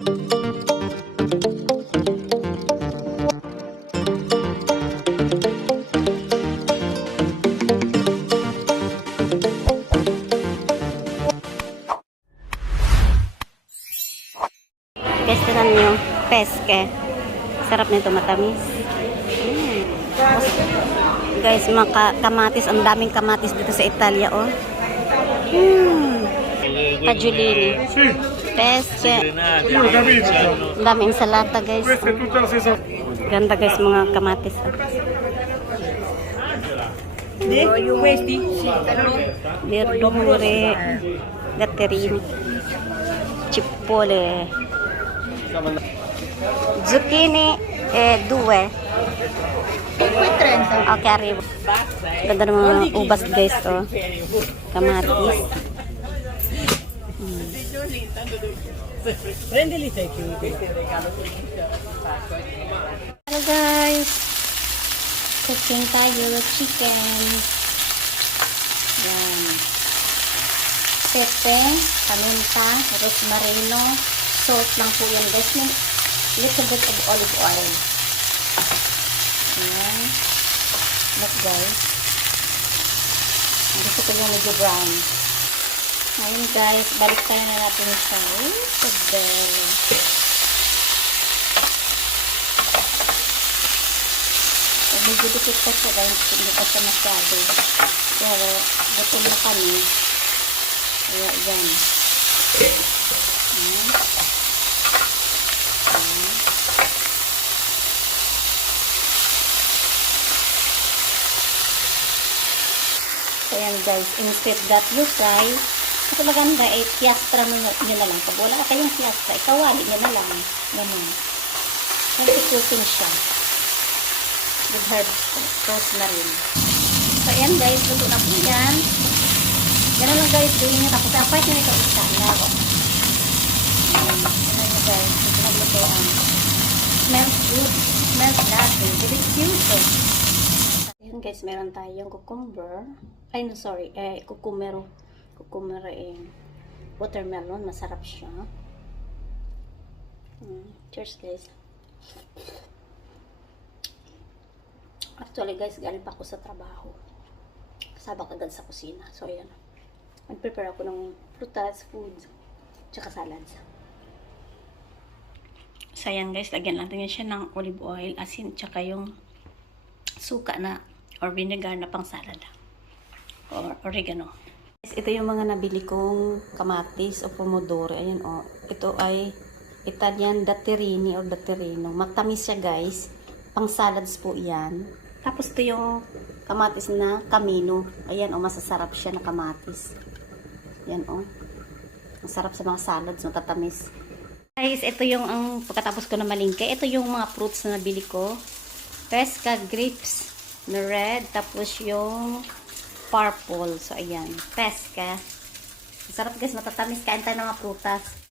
Guys, tignan nyo. Peske. Sarap nito, matamis. Guys, mga kamatis. Ang daming kamatis dito sa Italia, oh. Tajulini. Peske. Ang daming salata, guys. Ganda, guys, mga kamatis. Verdure. Gatterini. Cipolle. Zucchini 2. Okay, arrivo. Ganda ng mga ubas, guys, oh. Kamatis. Hello, guys. Cooking tayo chicken. Yan. Pepe, paminta, rosmarino, salt lang po yan, guys. Little bit of olive oil. Ayan. Look, guys. Gusto ko yung medyo brown. Ngayon, guys, balik tayo na natin siya. Pagdelo. Medyo dikit pa siya, guys. Hindi pa siya masyado. Pero, gutom na kami. Kaya, yan. Ayan. So yan, guys, instead that you fry, mas maganda ay piastra nyo na lang. Pag wala kayong piastra, ikawali nyo na lang. Ganun. Nag-cooking siya. With herbs, rosemary. So yan, guys, luto na po yan. Ganun lang, guys, gawin nyo. Tapos apart nyo na ito isa. Laro. Ganun nyo, guys. Ito naglutoan. Smells good. Smells lovely. Delicious. Ayan, guys, meron tayong cucumber. Ay, no, sorry. Cucumber, watermelon. Masarap siya. Cheers, guys. Actually, guys, galing pa ako sa trabaho. Sabak agad sa kusina. So, ayan. Mag-prepare ako ng prutas, foods, tsaka salads. So, ayan, guys. Lagyan natin siya ng olive oil, asin, tsaka yung suka na or vinegar na pang salad or oregano. Ito yung mga nabili kong kamatis o pomodoro. Ayan, oh. Ito ay Italian datterini or datterino. Matamis siya, guys. Pang salads po yan. Tapos ito yung kamatis na camino. Ayan, oh, masasarap siya na kamatis. Ayan, oh. Masarap sa mga salads, matatamis. Guys, ito yung pagkatapos ko na malingke. Ito yung mga fruits na nabili ko. Pesca, grapes na red, tapos yung purple. So, ayan. Pesca. Masarap, guys, matatamis. Kain tayo ng mga prutas.